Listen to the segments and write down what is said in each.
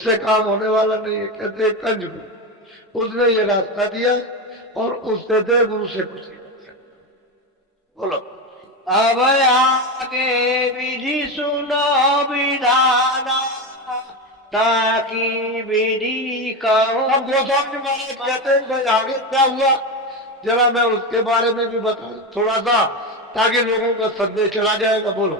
से काम होने वाला नहीं है। कहते कंज को उसने ये रास्ता दिया और उससे दे गुरु से कुछ नहीं कर सकता। बोलो अब आगे विधि सुनो विधाना ताकि विधि कहो। अब गोस्वामी महाराज कहते हैं भाई आगे क्या हुआ जरा मैं उसके बारे में भी बता थोड़ा सा ताकि लोगों का संदेश चला जाएगा। बोलो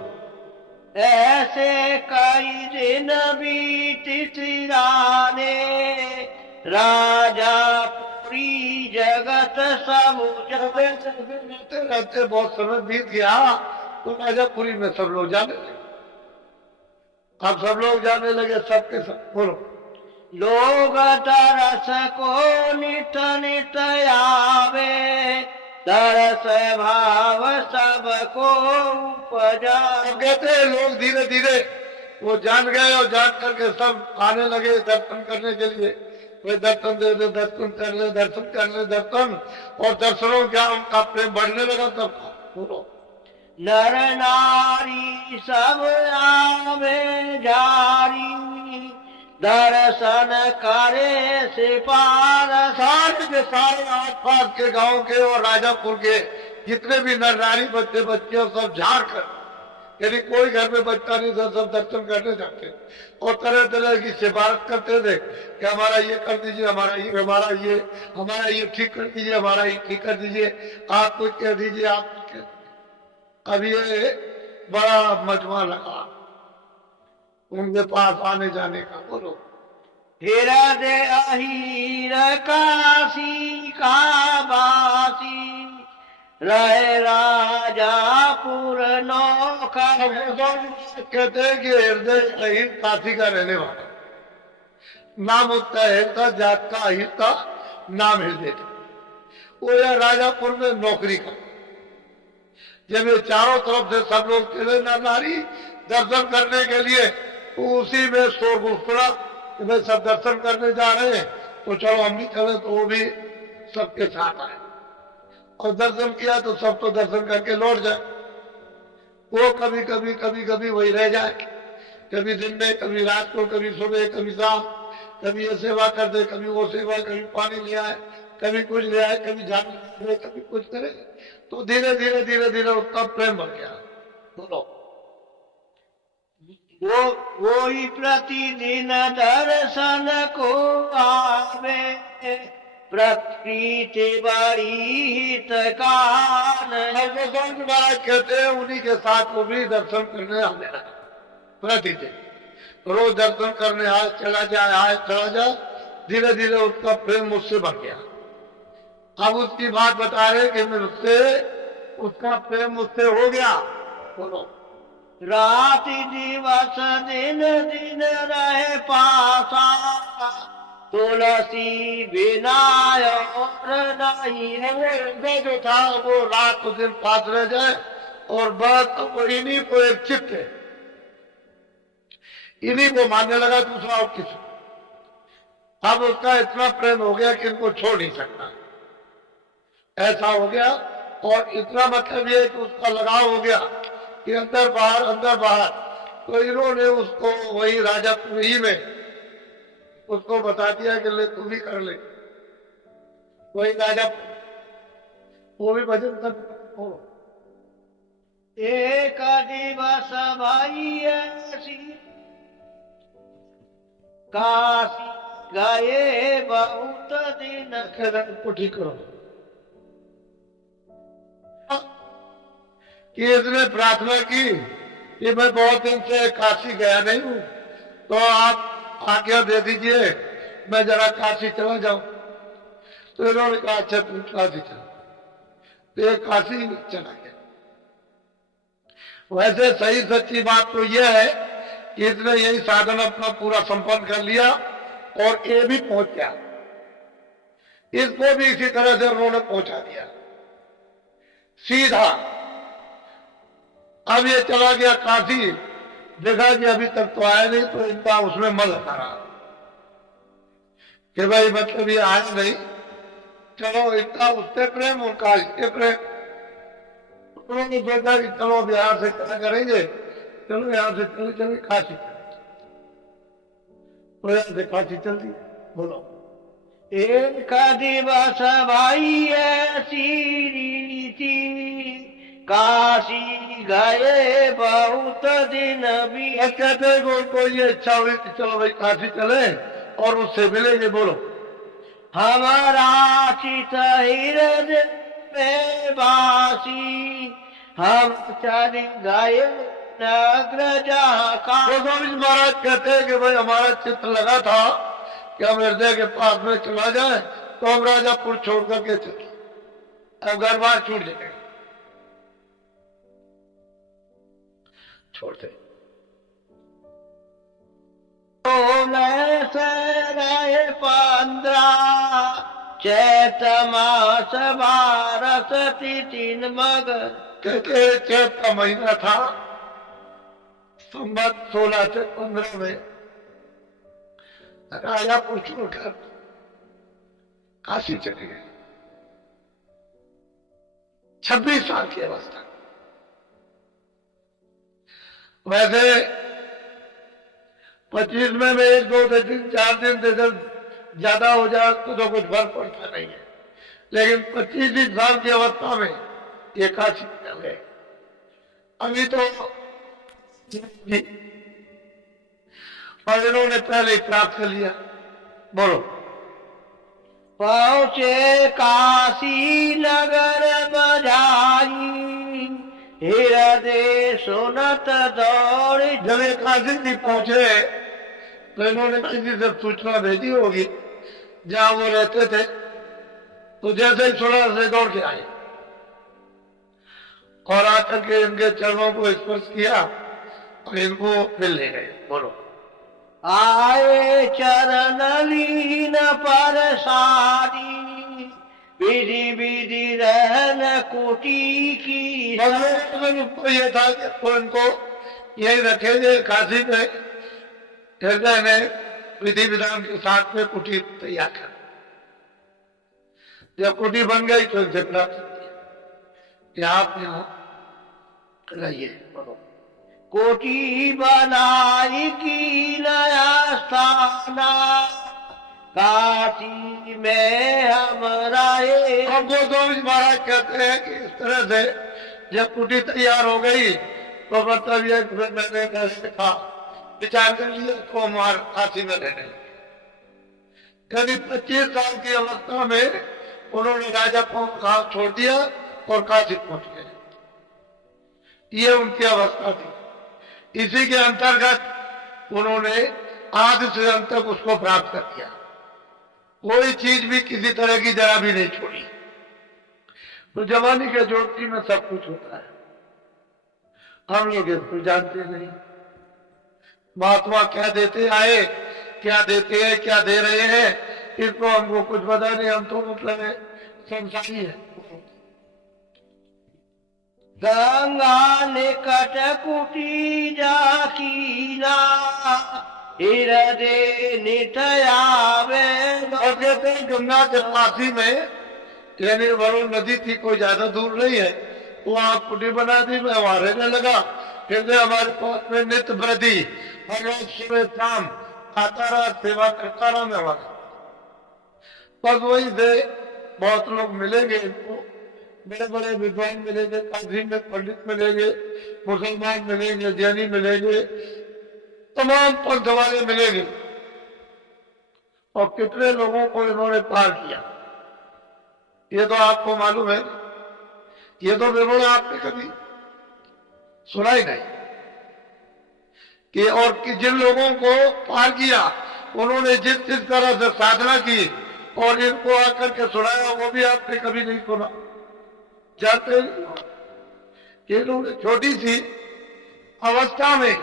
ऐसे कई दिन बीत चिराने राजा पूरी जगत सब रहते रहते बहुत समय बीत गया तो राजापुरी में सब लोग जाने लगे। अब सब लोग जाने लगे सबके सब। बोलो लोग तरस को नित नित आवे तरस भाव सबको उपजा। कहते हैं लोग धीरे धीरे वो जान गए और जान करके सब आने लगे दर्शन करने के लिए। वे दर्शन दे दे दर्शन कर ले दर्शन कर ले दर्शन और दर्शनों क्या उनका प्रेम बढ़ने लगा सबका। बोलो नर नारी सब आवे जारी दर्शन करे सिपार। सारे के सारे आसपास के गांव के और राजापुर के जितने भी नर नारी बच्चे बच्चे सब झाड़ कर यदि कोई घर में बच्चा नहीं था सब दर्शन करने जाते और तरह तरह की सिफारिश करते थे कि हमारा ये कर दीजिए हमारा ये ठीक कर दीजिए हमारा ये ठीक कर दीजिए आप कुछ कह दीजिए आप कुछ कह दीजिए। अब ये बड़ा मजमा लगा उनके पास आने जाने का। बोलो हृदय अहीर काशी का बासी रहे राजापुर नौका। कहते हैं कि हृदय अहीर काशी का रहने वाला नाम उसका अहीर था जात का अहीर था नाम हृदय था। वो यह राजापुर में नौकरी का जब ये चारों तरफ से सब लोग चले नारी दर्शन करने के लिए तो उसी में शोरगुल सुना कि भाई सब दर्शन करने जा रहे हैं तो चलो हम भी चले तो वो भी सबके साथ आए और दर्शन किया तो सब तो दर्शन करके लौट जाए। वो कभी कभी वही रह जाए कभी दिन में कभी रात को कभी सुबह कभी शाम कभी ये सेवा कर दे कभी वो सेवा कभी पानी ले आए कभी कुछ ले आए कभी जाने कभी कुछ करे तो धीरे धीरे उसका प्रेम बढ़ गया। बोलो वो ही प्रतिदिन दर्शन को आवे प्रकृति बड़ी हितकान। महाराज कहते हैं उन्हीं के साथ वो भी दर्शन करने आने लगा प्रतिदिन रोज दर्शन करने आए चला जाए धीरे धीरे उसका प्रेम मुझसे बढ़ गया। अब उसकी बात बता रहे कि मुझसे उसका प्रेम मुझसे हो गया। बोलो रात दिवस दिन दिन रहे पासा तुलसी बिना और नहीं है। जो था वो रात को दिन पास रह जाए और बस तो इन्हीं को एक चित्त है इन्हीं को मानने लगा दूसरा और किसी। अब उसका इतना प्रेम हो गया कि इनको छोड़ नहीं सकता ऐसा हो गया। और इतना मतलब ये कि उसका लगाव हो गया कि अंदर बाहर तो इन्होंने उसको वही राजापुरी में उसको बता दिया कि ले तू भी कर ले वही राजा वो भी भजन कर। एक दिवस भाई ऐसी काशी गए बहुत दिन। को ठीक करो कि इसने प्रार्थना की कि मैं बहुत दिन से काशी गया नहीं हूं तो आप आज्ञा दे दीजिए मैं जरा काशी चला जाऊं। तो इन्होंने कहा अच्छा तुम काशी चलो तो ये काशी चला गया। वैसे सही सच्ची बात तो यह है कि इसने यही साधन अपना पूरा संपन्न कर लिया और ये भी पहुंच गया इसको भी इसी तरह से उन्होंने पहुंचा दिया सीधा। अब ये चला गया काशी देखा कि अभी तक तो आया नहीं तो इनका उसमें मन लगा रहा कि भाई मतलब ये आया नहीं चलो इनका उससे प्रेम उनका इससे प्रेम उन्होंने सोचा कि चलो बिहार से क्या करेंगे चलो यहाँ से चले चले काशी काशी चल दी। बोलो। एक दिवस भाई ऐसी रीति, काशी गए बहुत दिन भी। कहते हैं कोई ये इच्छा हुई कि चलो भाई काशी चले और उससे मिलेंगे। बोलो। हमारा चित हृदय में बासी, हम चल गए नगर जहाँ का। गोस्वामी जी महाराज कहते हैं कि भाई हमारा चित्त लगा था कि हम हृदय के पास में चला जाए, तो हम राजापुर छोड़ करके चले। अब घर बार छूट जाएगा, छोड़ते। रहे 15 चैत मास 12 तिथि मगर। कहते चैत का महीना था, संवत 16 से 15 में राजापुर छोड़कर काशी चले गए। 26 साल की अवस्था। वैसे 25 में 1-2 दिन 4 दिन ज्यादा हो जाए तो कुछ फर्क पड़ता नहीं है, लेकिन 25 साल की अवस्था में ये काशी चल गए। अभी तो और इन्होंने पहले ही प्राप्त कर लिया। बोलो। पहुँचे काशी नगर बजाई, हृदय सुनत दौड़। जब ये काशी जी पहुंचे तो इन्होंने किसी से सूचना भेजी होगी जहां वो रहते थे, तो जैसे ही सुना से दौड़ के आए और आकर के इनके चरणों को स्पर्श किया और इनको फिर ले गए। बोलो। आए चरण लीन पर सारी, विधि विधि रहन कुटी की। तो ये था कि तो इनको यही रखेंगे काशी में, हृदय में विधि विधान के साथ में कुटी तैयार कर। जब कुटी बन गई तो इनसे प्राप्त किया आप यहाँ रहिए। बोलो। कोठी बनाई की नया स्थाना, काशी में हम रहे। अब गोस्वामी महाराज कहते हैं कि इस तरह से जब कुटी तैयार हो गई तो मतलब ये मैंने देखा विचार कर लिया तो हमारे काशी में रहने लगे। करीब 25 साल की अवस्था में उन्होंने राजा का छोड़ दिया और काशी पहुंच गए। ये उनकी अवस्था थी। इसी के अंतर्गत उन्होंने आदि से अंत तक उसको प्राप्त कर दिया। कोई चीज भी किसी तरह की जरा भी नहीं छोड़ी। तो जवानी के जोड़ती में सब कुछ होता है, हम लोग इसको जानते नहीं। महात्मा क्या देते आए, क्या देते हैं, क्या दे रहे हैं, इसको हमको कुछ पता नहीं। हम तो मतलब है संसारी है। गंगा निकट कुटी जाकीना, हृदय नितयावे। और कहते हैं गंगा के पासी में, यानी वरुण नदी थी, कोई ज्यादा दूर नहीं है, वहां कुटी बना दी, मैं वहां रहने लगा। फिर हमारे पास में नित्य वृद्धि हर रोज सुबह शाम आता रहा, सेवा करता रहा मैं वहां। बस वही से बहुत लोग मिलेंगे इनको, बड़े बड़े विद्वान मिलेंगे, काशी में पंडित मिलेंगे, मुसलमान मिलेंगे, जैनी मिलेंगे, तमाम पंथ वाले मिलेंगे। और कितने लोगों को इन्होंने पार किया ये तो आपको मालूम है। ये तो बिल्कुल आपने कभी सुना ही नहीं कि और कि जिन लोगों को पार किया उन्होंने जिस जिस तरह से साधना की और इनको आकर के सुनाया वो भी आपने कभी नहीं सुना। जानते इन्होंने छोटी सी अवस्था में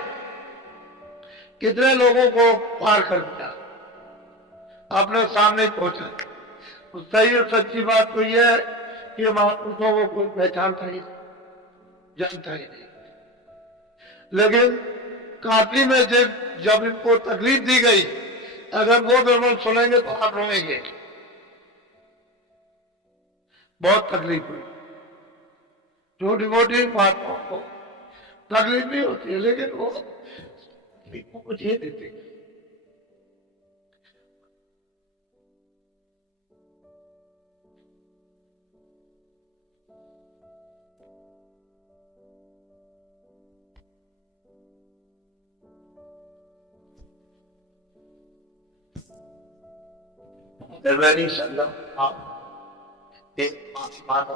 कितने लोगों को पार कर दिया, अपने सामने पहुंचा। सही और सच्ची बात तो यह है कि महापुरुषों को कोई पहचानता ही नहीं, जानता ही नहीं। लेकिन काशी में जब इनको तकलीफ दी गई, अगर वो बिल्कुल सुनेंगे तो आप रोएंगे। बहुत तकलीफ हुई। छोटी मोटी बातों को तकलीफ नहीं होती है, लेकिन वो कुछ ये देते। वेरी सल्लम आप एक मानो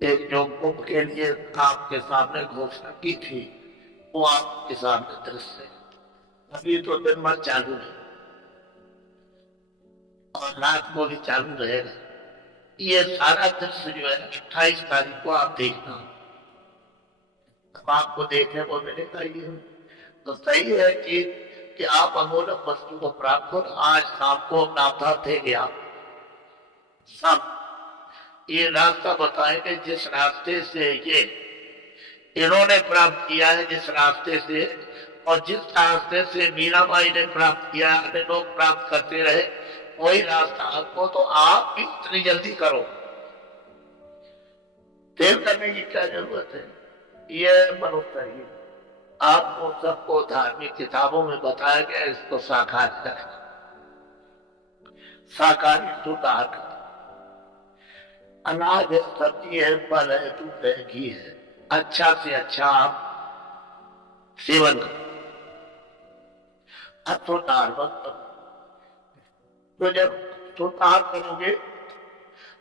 एक जो कुंभ के लिए आपके सामने घोषणा की थी वो आपके सामने दृश्य है। अभी तो दिन भर चालू है और रात को भी चालू रहेगा। ये सारा दृश्य जो है 28 तारीख को आप देखना, अब आपको देखने को मिलेगा। ये तो सही है कि आप अमूल्य वस्तु को प्राप्त हो। आज शाम को नाथा थे गया सब ये रास्ता बताएंगे जिस रास्ते से ये इन्होंने प्राप्त किया है, जिस रास्ते से और जिस रास्ते से मीराबाई ने प्राप्त किया, अन्य लोग प्राप्त करते रहे, वही रास्ता आपको। तो आप भी इतनी जल्दी करो, देर करने की क्या जरूरत है। ये मनुष्य ही आपको सबको धार्मिक किताबों में बताया गया, इसको साकार करना। साकारी सुधार करना। अनाज है, सब्जी है, फल है, दूध है, घी है, अच्छा से अच्छा आप सेवन करो। सुधार मत करो। तो जब सुधार करोगे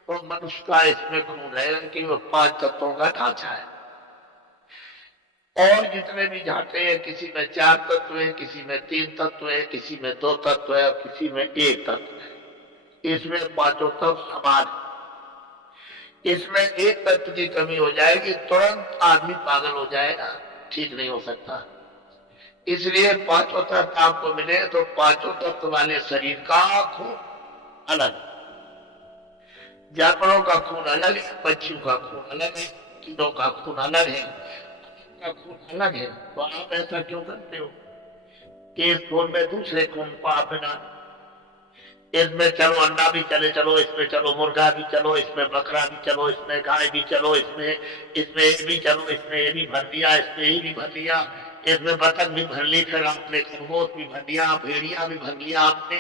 तो मनुष्य का इसमें खून है कि वो 5 तत्वों का ढांचा है। और जितने भी ढांचे हैं, किसी में 4 तत्व है, किसी में 3 तत्व है, किसी में 2 तत्व है और किसी में 1 तत्व है। इसमें 5 तत्व समान है। इसमें 1 तत्व की कमी हो जाएगी, तुरंत आदमी पागल हो जाएगा, ठीक नहीं हो सकता। इसलिए 5 तत्व आपको मिले तो 5 तत्व वाले शरीर का खून अलग, जानवरों का खून अलग है, पक्षियों का खून अलग है, कीड़ों का खून अलग है, का खून अलग है। तो आप ऐसा क्यों करते हो कि इस खून में दूसरे खून को आप मिला, इसमें चलो अंडा भी चले चलो, इसमें चलो मुर्गा भी चलो, इसमें बकरा भी चलो, इसमें गाय भी चलो, इसमें ये भी चलो, इसमें ये भी भर दिया, इसमें ये भी भर दिया, इसमें बतख भी भर ली, फिर आपने खरगोश भी भर दिया, भेड़िया भी भर लिया आपने,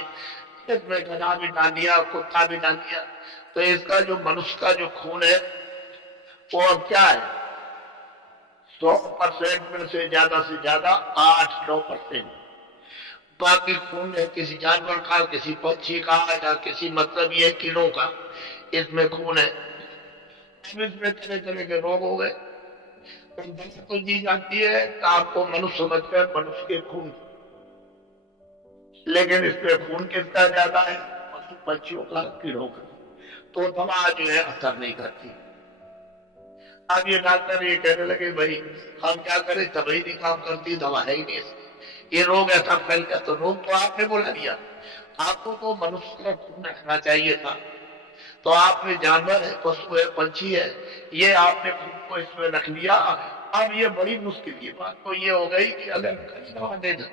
इसमें गधा भी डाल दिया, कुत्ता भी डाल दिया। तो इसका जो मनुष्य का जो खून है वो अब क्या है, 100% में से ज्यादा 8-9%। बाकी खून है किसी जानवर का, किसी पक्षी का, या किसी मतलब ये कीड़ों का, इसमें खून है। इसमें तरह तरह के रोग हो गए। तो जी जाती है तो आपको मनुष्य समझकर मनुष्य के खून, लेकिन इसमें खून किसका ज्यादा है, पशु पक्षियों का, कीड़ों का। तो दवा जो है असर नहीं करती। अब ये डॉक्टर ये कहने लगे भाई हम क्या करें, दवाई नहीं काम करती, दवा है ही नहीं, ये रोग ऐसा फैल गया। तो रोग तो आपने बोला दिया, आपको तो मनुष्य का खून रखना चाहिए था। तो आपने जानवर है, पशु है, पंछी है, ये आपने खून को इसमें रख लिया। अब ये बड़ी मुश्किल की बात तो ये हो गई कि अगर दवा दे दो,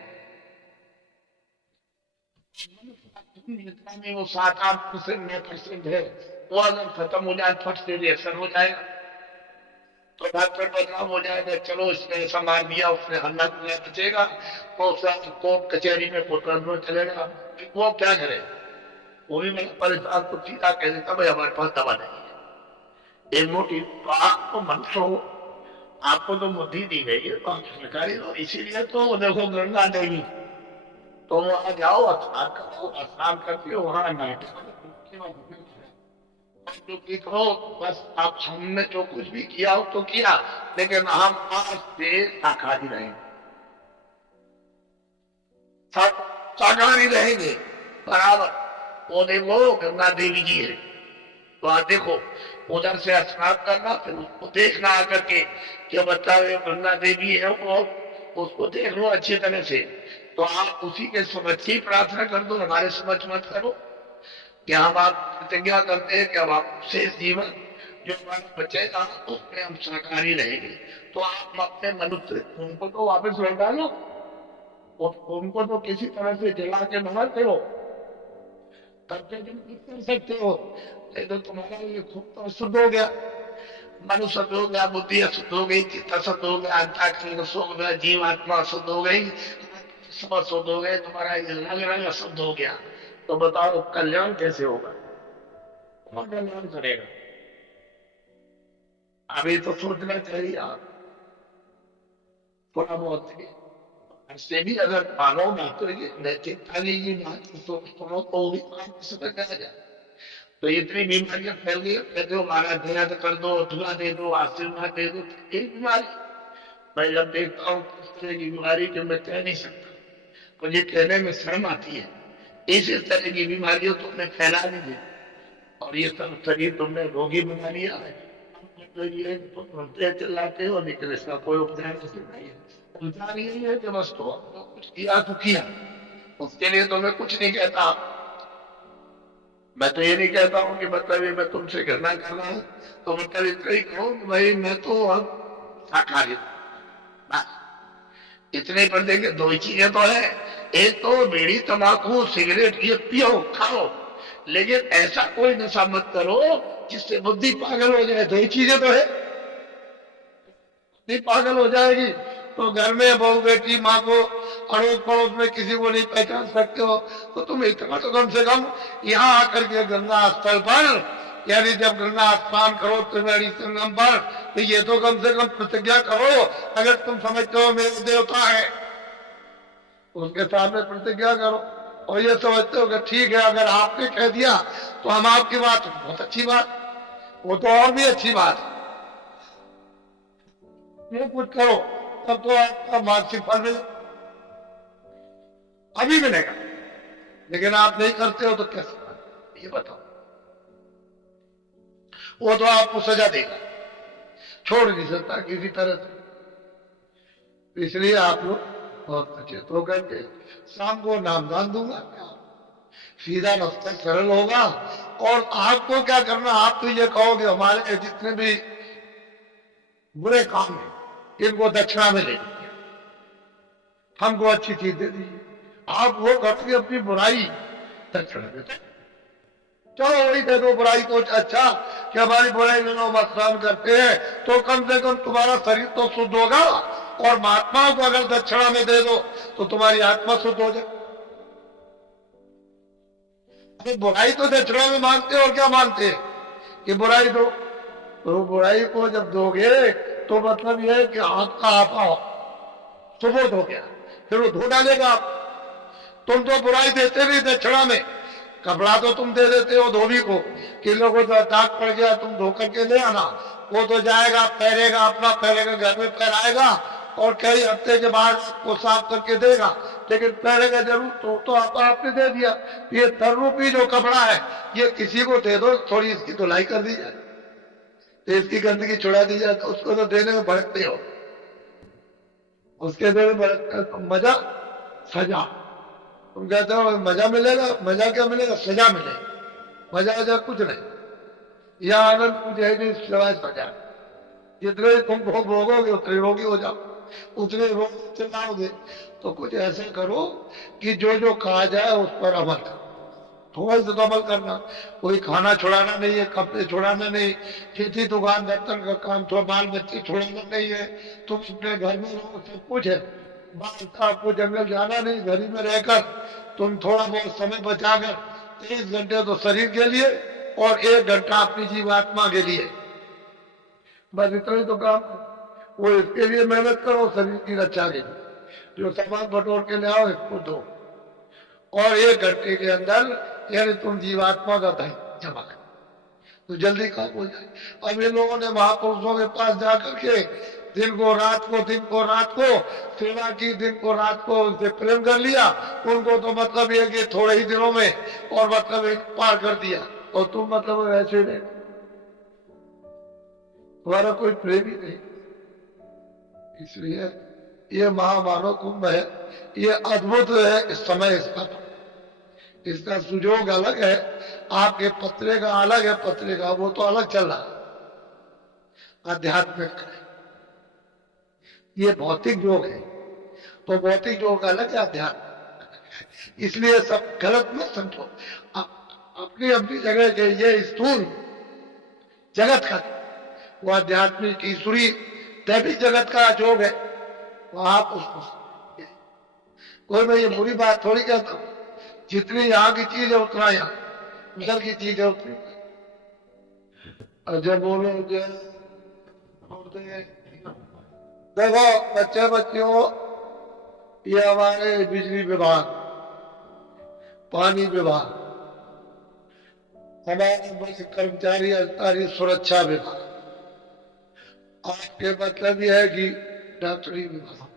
जितना भी वो 7-8%, 9% है, वो अगर खत्म हो जाए, फट से रिएक्शन हो जाएगा, तो डॉक्टर बदनाम हो जाएगा। चलो इसने ऐसा मार दिया, उसने हल्ला किया, बचेगा तो कोर्ट कचहरी में मुकदमा चलेगा। वो क्या करे, वो भी मैंने परेशान को सीधा कह देता भाई हमारे पास दवा नहीं है। एक मोटी तो आपको मनुष्य हो, आपको तो बुद्धि दी गई है, तो आप सरकारी हो। इसीलिए तो देखो गंगा देवी, तो वहां जाओ, स्नान करो, स्नान करके वहां नाटक जो की कहो, बस आप हमने जो कुछ भी किया हो तो किया, लेकिन हम आज से शाकाहारी रहेंगे, शाकाहारी रहेंगे बराबर। वो देखो गंगा देवी जी है, तो आप देखो उधर से स्नान करना, फिर उसको देखना आकर के कि बच्चा गंगा देवी है, वो उसको देख लो अच्छी तरह से। तो आप उसी के समझ की प्रार्थना कर दो, हमारे समझ मत करो कि हम आप प्रतिज्ञा करते हैं कि अब आप शेष जीवन जो हमारा बचेगा उसमें हम शाकाहारी रहेंगे। तो आप अपने मनुष्य खून को तो वापस लौटा लो, उस खून को तो किसी तरह से जला के बाहर करो, तब तो तुम कुछ कर सकते हो। नहीं तो तुम्हारा ये खून तो अशुद्ध हो गया, मनुष्य शुद्ध हो गया, बुद्धि अशुद्ध हो गई, चित्त अशुद्ध हो गया, अंतःकरण अशुद्ध हो गया, जीव आत्मा अशुद्ध हो गई, सब अशुद्ध हो गए, तुम्हारा ये रंग अशुद्ध हो गया। तो बताओ कल्याण कैसे होगा, कौन कल्याण करेगा। अभी तो सोचना चाहिए आप थोड़ा बहुत से भी अगर मानोगे तो ये नैतिकता की बात तो सुनो तो भी बात समझ में आ जाए। तो इतनी बीमारियां फैल गई, कहते हो महाराज दया कर दो, दुआ दे दो, आशीर्वाद दे दो। एक बीमारी मैं जब देखता हूँ इस तरह की बीमारी जो मैं कह नहीं सकता, मुझे कहने में शर्म आती है। इस तरह की बीमारियों तुमने फैला दी है और ये सब शरीर तुमने रोगी बना लिया है। तो ये तो रोते चिल्लाते हो, लेकिन इसका कोई उपचार नहीं है। उपचार यही है कि बस तो कुछ किया तो किया, उसके लिए तो मैं कुछ नहीं कहता। मैं तो ये नहीं कहता हूँ कि मतलब ये मैं तुमसे घृणा कर रहा हूँ, तो मतलब इतना ही कहो कि भाई मैं तो अब शाकाहारी हूँ, बस इतने पर देखे। दो ही चीजें तो है, एक तो बीड़ी तंबाकू सिगरेट ये पियो खाओ, लेकिन ऐसा कोई नशा मत करो जिससे बुद्धि पागल हो जाए। दो ही चीजें तो है, बुद्धि पागल हो जाएगी तो घर में बहू बेटी माँ को अड़ोस पड़ोस में किसी को नहीं पहचान सकते हो, तो तुम इतना तो कम से कम यहाँ आकर के गंगा स्थल पर, यानी जब गंगा स्नान करो त्रिवेणी संगम पर, तो ये तो कम से कम प्रतिज्ञा करो। अगर तुम समझते हो मेरे देवता है, उसके सामने प्रतिज्ञा करो। और ये समझते हो कि ठीक है अगर आपने कह दिया तो हम आपकी बात, बहुत अच्छी बात, वो तो और भी अच्छी बात है। ये कुछ करो तब तो आपका मानसिक फल मिले, अभी मिलेगा। लेकिन आप नहीं करते हो तो कैसे, ये बताओ। वो तो आपको सजा देगा, छोड़ नहीं सकता किसी तरह से। इसलिए आप लोग बहुत सचेत होकर के, शाम को नामदान दूंगा, सीधा रास्ता सरल होगा। और आपको क्या करना, आप तो ये कहोगे हमारे जितने भी बुरे काम है इनको दक्षिणा में ले लीजिए, हमको अच्छी चीज दे दीजिए। आप वो करके अपनी बुराई दक्षिणा देते, चलो वही दे दो बुराई तो अच्छा कि हमारी बुराई में लोग स्नान करते हैं, तो कम से कम तुम्हारा शरीर तो शुद्ध होगा। और महात्माओं को अगर दक्षिणा में दे दो तो तुम्हारी आत्मा शुद्ध हो जाए। अरे बुराई तो दक्षिणा में मांगते और क्या मांगते हैं कि बुराई दो, तो बुराई को जब दोगे तो मतलब यह है कि हाथ का आपा सुबोध हो गया, फिर वो धो डालेगा आप। तुम तो बुराई देते नहीं दक्षिणा में, कपड़ा तो तुम दे देते हो धोबी को कि लोगों को दाग पड़ गया तुम धो करके ले आना, वो तो जाएगा पहनेगा, अपना पहनेगा, घर में पहनाएगा और कई हफ्ते के बाद वो साफ करके देगा, लेकिन पहनेगा जरूर। तो आपने दे दिया। ये तरूपी जो कपड़ा है ये किसी को दे दो, थोड़ी इसकी धुलाई कर दी जाए, तो इसकी गंदगी छुड़ा दी जाए, तो उसको तो देने में भड़कते हो, उसके देने में भड़कते तो मजा सजा। तुम कहते हो मजा मिलेगा, मजा क्या मिलेगा, सजा मिलेगा। मजा वजा कुछ नहीं, यह आनंद कुछ है नहीं सिवाय सजा। जितने तुम भोग भोगोगे उतने रोगी हो जाओ, उतने रोग चिल्लाओगे। तो कुछ ऐसे करो कि जो जो कहा जाए उस पर अमल करो, थोड़ा सा तो अमल करना। कोई खाना छुड़ाना नहीं है, कपड़े छुड़ाना नहीं, खेती दुकान दफ्तर का काम, थोड़ा बाल बच्चे छुड़ाना नहीं है। तुम अपने घर में रहो, सब कुछ है, आपको जंगल जाना नहीं, घर ही में रहकर तुम थोड़ा बहुत समय बचाकर 23 घंटे तो शरीर के लिए और 1 घंटा अपनी जीवात्मा के लिए, बस इतना ही तो काम। वो इसके लिए मेहनत करो शरीर की रक्षा के लिए, जो सामान बटोर के ले आओ इसको दो, और 1 घंटे के अंदर यानी तुम जीवात्मा का धन जमा कर तो जल्दी काम हो जाए। अब ये लोगों ने महापुरुषों के पास जाकर के दिन को रात को सेवा की, दिन को रात को उनसे प्रेम कर लिया। उनको तो मतलब ये कि थोड़े ही दिनों में और मतलब एक पार कर दिया, और तुम मतलब ऐसे नहीं, तुम्हारा कोई प्रेम ही नहीं। इसलिए ये महामानव कुंभ है, ये अद्भुत है इस समय इसका सुजोग अलग है, आपके पत्रे का अलग है, पत्रे का वो तो अलग चल रहा आध्यात्मिक। ये भौतिक योग है, तो भौतिक योग अलग है, अध्यात्म। इसलिए सब गलत मत समझो, अपनी अपनी जगह के ये स्थूल जगत का, वो आध्यात्मिक ईश्वरी दैविक जगत का योग है, वो आप उसको कोई मैं ये बुरी बात थोड़ी कहता हूं। जितनी यहाँ की चीज है उतना यहाँ उधर की चीज है उतनी। जब बोलो देखो बच्चे बच्चियों, ये हमारे बिजली विभाग, पानी विभाग, हमारे बड़े कर्मचारी अधिकारी सुरक्षा विभाग, आपके मतलब यह है कि डॉक्टरी विभाग,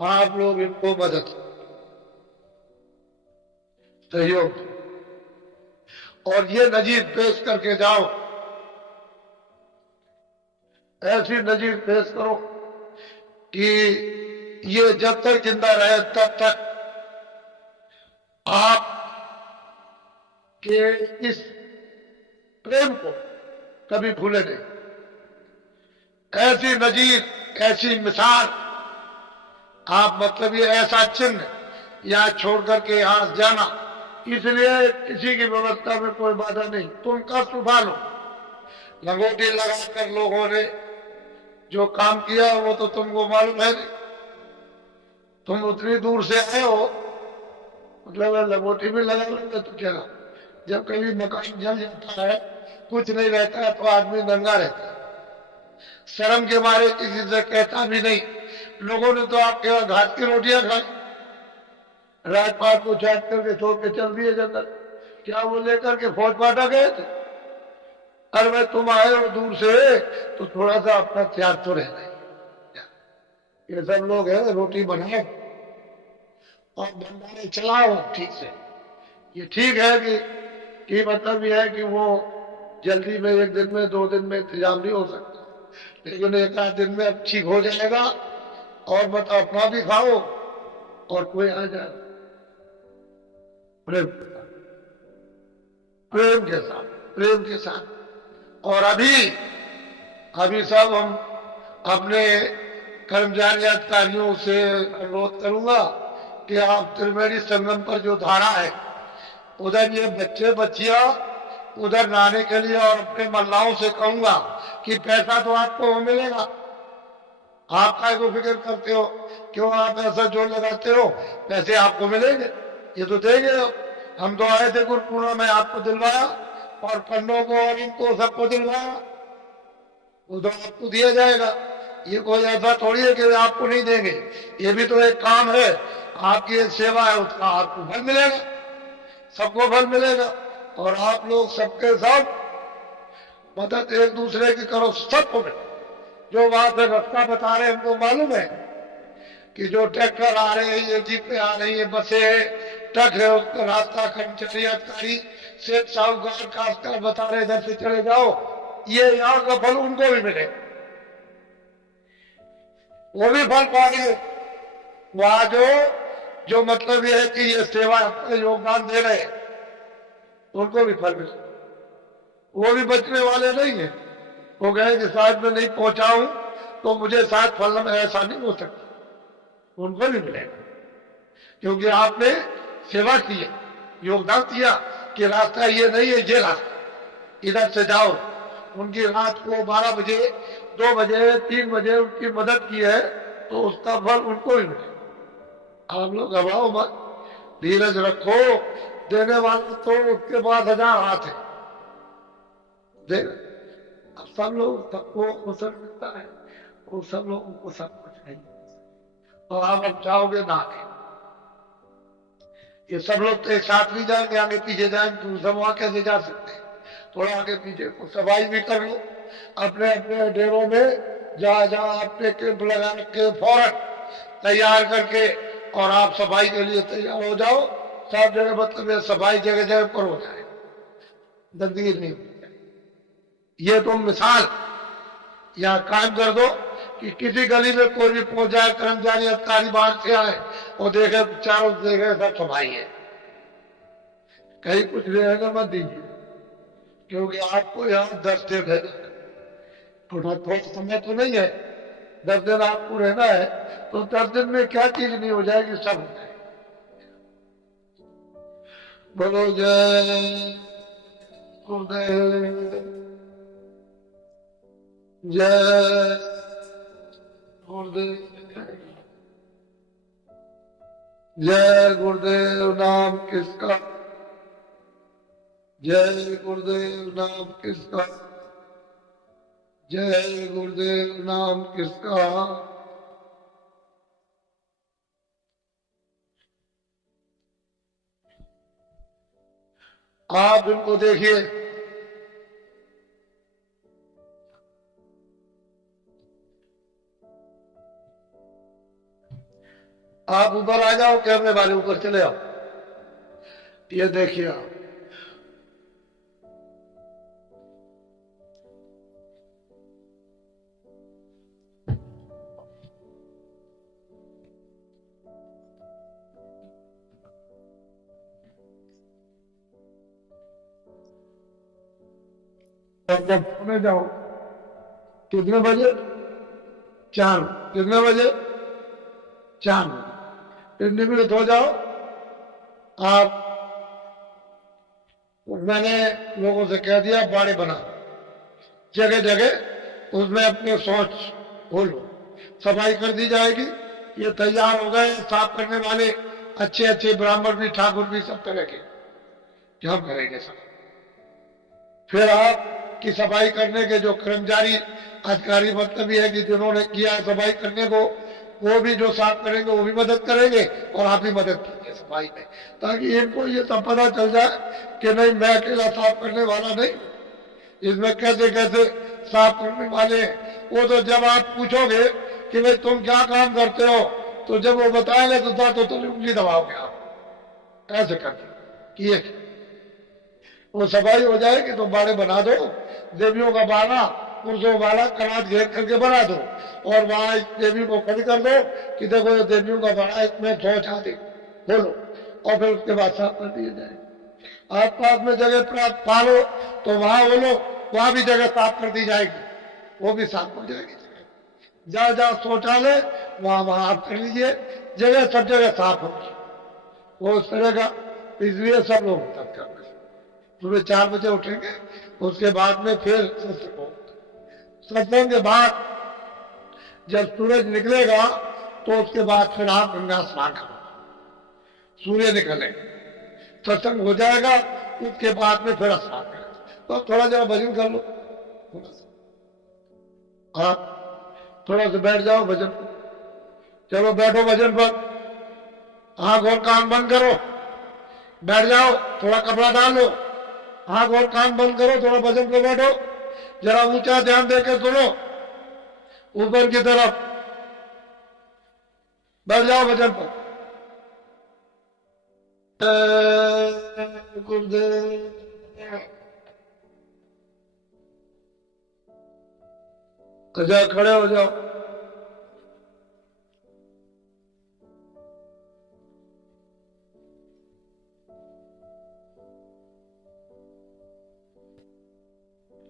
आप लोग इनको मदद सहयोग और ये नजीर पेश करके जाओ, ऐसी नजीर पेश करो कि ये जब तक जिंदा रहे तब तक आप के इस प्रेम को कभी भूले नहीं। ऐसी नजीर, ऐसी मिसाल आप मतलब ये ऐसा चिन्ह यहाँ छोड़ करके यहाँ जाना, इसलिए किसी की व्यवस्था में कोई बाधा नहीं, तुम कष्ट उठा लो। लंगोटी लगाकर लोगों ने जो काम किया वो तो तुमको मालूम है नहीं, तुम उतनी दूर से आए हो, मतलब लंगोटी भी लगा लेंगे तो क्या, जब कभी मकान जल जाता है कुछ नहीं रहता है तो आदमी नंगा रहता है, शर्म के मारे किसी से कहता भी नहीं। लोगों ने तो आपके वहां घाट की रोटियां खाई, राजपाट को छाट करके छोड़ के चल दिए जंगल, क्या वो लेकर के फौज पाटा गए थे? अरे भाई तुम आए हो दूर से तो थोड़ा सा अपना त्याग तो रहना ही। ये सब लोग है रोटी बनाओ और भंडारे चलाओ ठीक से, ये ठीक है कि मतलब यह है कि वो जल्दी में एक दिन में 2 दिन में इंतजाम नहीं हो सकता, लेकिन एक आध दिन में अब ठीक हो जाएगा। और मतलब अपना भी खाओ और कोई आ जाए प्रेम के साथ, प्रेम के साथ, प्रेम के साथ। और अभी सब हम अपने कर्मचारी अधिकारियों से अनुरोध करूंगा कि आप त्रिवेणी संगम पर जो धारा है उधर ये बच्चे बच्चियां उधर नहाने के लिए, और अपने मल्लाहों से कहूंगा कि पैसा तो आपको मिलेगा, आप काय को फिक्र करते हो, क्यों आप ऐसा जोर लगाते हो, पैसे आपको मिलेंगे, ये तो देंगे। हम तो आए थे गुरुपूर्णिमा में आपको दिलवाया और पंडों को और इनको सबको दिलवाया, वो तो आपको दिया जाएगा। ये कोई ऐसा थोड़ी है कि आपको नहीं देंगे, ये भी तो एक काम है, आपकी एक सेवा है, उसका आपको फल मिलेगा, सबको फल मिलेगा। और आप लोग सबके सब मदद एक दूसरे की करो, सबको मिले। जो वहां से रास्ता बता रहे हैं हमको मालूम है कि जो ट्रैक्टर आ रहे हैं, ये जीपें आ रही है, बसें, ट्रक है, उसका रास्ता कर्मचारी अधिकारी सेठ साहूकार खासकर बता रहे इधर से चले जाओ, ये यहाँ का फल उनको भी मिले, वो भी फल पाएंगे। वहां जो मतलब ये है कि ये सेवा योगदान दे रहे उनको भी फल मिले, वो भी बचने वाले नहीं है। वो कहे कि शायद मैं नहीं पहुंचाऊं तो मुझे शायद फल में ऐसा नहीं हो सकता, उनको भी मिलेगा, क्योंकि आपने सेवा की है, योगदान दिया कि रास्ता ये नहीं है, ये रास्ता इधर से जाओ। उनकी रात को 12 बजे 2 बजे 3 बजे उनकी मदद की है तो उसका फल उनको भी मिले। आप लोग घबराओ मत, धीरज रखो, देने वाले तो उसके बाद 1000 हाथ है, देना अब सब लोग सबको अवसर मिलता है, वो सब लोगों को सब कुछ नहीं, तो आप अब जाओगे ना के, ये सब लोग तो एक साथ नहीं जाएंगे, आगे पीछे जाएंगे, तुम सब वहां कैसे जा सकते हैं? थोड़ा आगे पीछे को सफाई भी कर लो अपने अपने डेरों में, जहाँ जहाँ आपने कैंप लगा के फौरन तैयार करके और आप सफाई के लिए तैयार हो जाओ। सब जगह मतलब सफाई जगह जगह पर हो जाए, गंदगी नहीं हो। ये तुम मिसाल यहाँ कायम कर दो कि किसी गली में कोई भी पहुंच जाए, कर्मचारी अधिकारी बाहर से आए और देखे चारों देखे सब सफाई है, कहीं कुछ रहेगा मत दीजिए, क्योंकि आपको यहाँ 10 दिन है, थोड़ा समय तो नहीं है, 10 दिन आपको रहना है, तो 10 दिन में क्या चीज नहीं हो जाएगी, सब हो जाएगी। बोलो जय गुरुदेव, जय गुरुदेव, जय गुरुदेव नाम किसका, जय गुरुदेव नाम किसका, जय गुरुदेव नाम किसका। आप इनको देखिए, आप ऊपर आ जाओ, कैमरे वाले ऊपर चले आओ। ये देखिए आप, जब सोने जाओ कितने बजे? 4। कितने बजे? 4 बजे। इतने में हो जाओ आप। मैंने लोगों से कह दिया बाड़े बना, जगह जगह उसमें अपने सोच खोलो, सफाई कर दी जाएगी। ये तैयार हो गए साफ करने वाले, अच्छे अच्छे ब्राह्मण भी, ठाकुर भी, सब तरह के, जो हम करेंगे सब। फिर आप की सफाई करने के जो कर्मचारी अधिकारी, मतलब ये है कि जिन्होंने किया है सफाई करने को, वो भी जो साफ करेंगे वो भी मदद करेंगे और आप भी मदद कीजिए सफाई में, ताकि इनको ये सब पता चल जाए कि नहीं मैं अकेला साफ करने वाला नहीं, इसमें कैसे कैसे साफ करने वाले हैं। वो तो जब आप पूछोगे कि भाई तुम क्या काम करते हो, तो जब वो बताएंगे तो उंगली दबाओगे आप, ऐसे करके किए वो सफाई हो जाएगी। तो बाड़े बना दो, देवियों का बाड़ा, पुरुषों वाला कनात घेर करके बना दो, और वहां देवी को खड़ी कर दो कि देखो ये देवियों का बाड़ा, इसमें शौच आदि बोलो, और फिर उसके बाद साफ कर दिए जाए। आस पास में जगह प्राप्त पालो तो वहां बोलो, वहां भी जगह साफ कर दी जाएगी, वो भी साफ हो जाएगी। जहां जहां शौचालय वहां वहां आप कर लीजिए, जगह सब जगह साफ होगी। वो उस तरह का, इसलिए सब लोग तब कर सुबह 4 बजे उठेंगे, उसके बाद में फिर सत्संग होगा। सत्संग के बाद जब सूरज निकलेगा तो उसके बाद फिर आप गंगा स्नान करो, सूर्य निकले सत्संग हो जाएगा, उसके बाद में फिर स्नान करें। तो थोड़ा जरा भजन कर लो, थोड़ा सा आप थोड़ा सा बैठ जाओ भजन को, चलो बैठो भजन पर, आंख और कान बंद करो, बैठ जाओ, थोड़ा कपड़ा डाल लो, आंख और कान बंद करो, थोड़ा भजन पे बैठो, जरा ऊंचा ध्यान देकर सुनो, ऊपर की तरफ बैठ जाओ भजन पर। गुरुदेव अच्छा खड़े हो जाओ।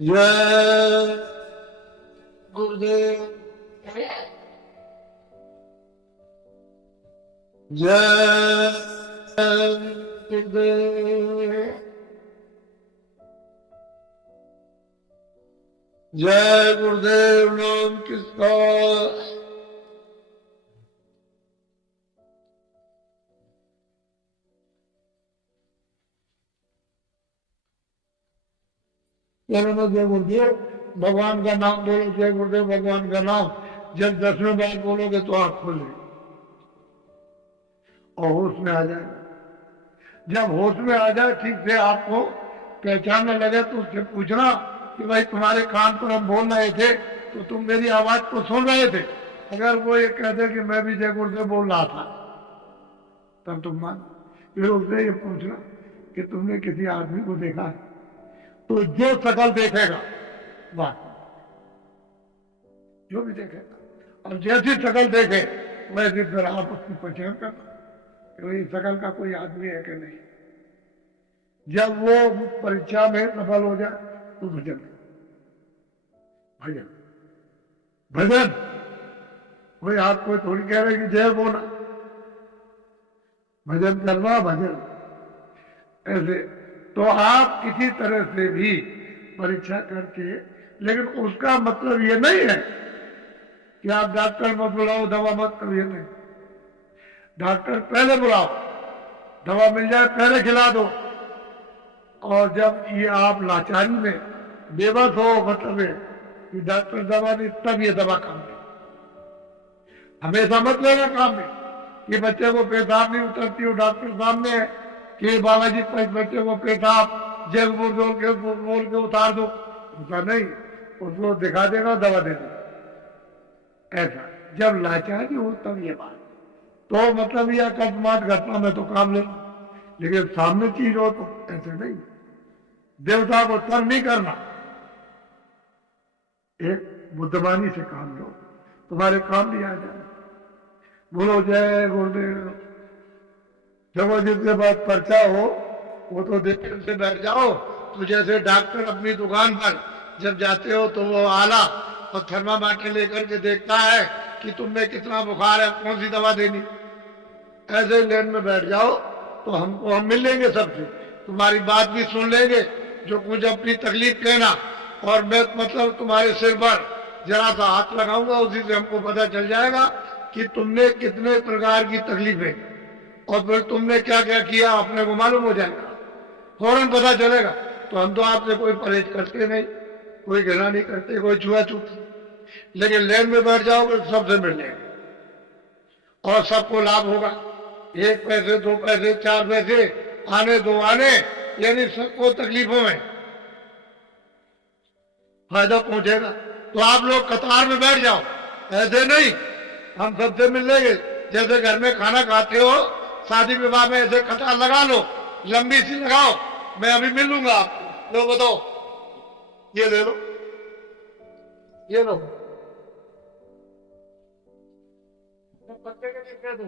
जय गुरुदेव, जय गुरुदेव, जय गुरुदेव। नाम किसका? चलो जय गुरुदेव, भगवान का नाम बोलो, जय गुरुदेव भगवान का नाम। जब 10वें बार बोलोगे तो आंख खोले और होश में आ जाए। जब होश में आ जाए, ठीक से आपको पहचानने लगे तो उससे पूछना कि भाई तुम्हारे कान पर हम बोल रहे थे तो तुम मेरी आवाज को सुन रहे थे? अगर वो ये कहते कि मैं भी जय गुरुदेव बोल रहा था, तब तुम मान। फिर उससे ये पूछना कि तुमने किसी आदमी को देखा है? तो जो शकल देखेगा बात, जो भी देखेगा, और जैसी शकल देखे वैसे फिर आप उसकी पहचान करना कि इस शकल का कोई आदमी है कि नहीं। जब वो परीक्षा में सफल हो जाए तो भजन भजन भजन, कोई आपको थोड़ी कह रहे कि जय बोला, भजन करना भजन ऐसे। तो आप किसी तरह से भी परीक्षा करके, लेकिन उसका मतलब ये नहीं है कि आप डॉक्टर मत बुलाओ, दवा मत करो, ये नहीं। डॉक्टर पहले बुलाओ, दवा मिल जाए पहले खिला दो, और जब ये आप लाचारी में बेबस हो, मतलब है कि डॉक्टर दवा नहीं, तब ये दवा काम नहीं। हमेशा मत लेना काम में कि बच्चे को पेशाब नहीं उतरती हो, डॉक्टर सामने है कि बालाजी बच्चे को पेशाब जेब बोल के उतार दो, उसका नहीं, उसको दिखा देगा, दवा दे दो। ऐसा जब लाचारी हो तब ये बात, तो मतलब ये अकस्मात घटना में तो काम ले, लेकिन सामने चीज हो तो ऐसे नहीं। देवता को तंग नहीं करना, एक बुद्धमानी से काम लो, तुम्हारे काम भी आ जाए। बोलो जय गुरुदेव। जब जिसके पास पर्चा हो वो तो देर से बैठ जाओ। तो जैसे डॉक्टर अपनी दुकान पर जब जाते हो तो वो आला और थर्मामीटर लेकर के देखता है कि तुमने कितना बुखार है, कौन सी दवा देनी। ऐसे लेन में बैठ जाओ तो हम मिल लेंगे सबसे, तुम्हारी बात भी सुन लेंगे, जो कुछ अपनी तकलीफ कहना, और मैं मतलब तुम्हारे सिर पर जरा सा हाथ लगाऊंगा, उसी से हमको पता चल जाएगा कि तुमने कितने प्रकार की तकलीफें, और फिर तुमने क्या क्या किया अपने को मालूम हो जाएगा, फौरन पता चलेगा। तो हम तो आपसे कोई परहेज करते नहीं, कोई घृणा नहीं करते, कोई छुआछूत, लेकिन लेन में बैठ जाओगे तो सबसे मिल लेंगे और सबको लाभ होगा। 1 पैसे 2 पैसे 4 पैसे आने 2 आने, यानी सबको तकलीफों में फायदा पहुंचेगा। तो आप लोग कतार में बैठ जाओ, ऐसे नहीं, हम सबसे मिल लेंगे। जैसे घर में खाना खाते हो, शादी विवाह में ऐसे कतार लगा लो, लंबी सी लगाओ, मैं अभी मिल लूंगा आपको। लो बताओ, ये ले लो, ये लो, पत्ते के लिए कह दो।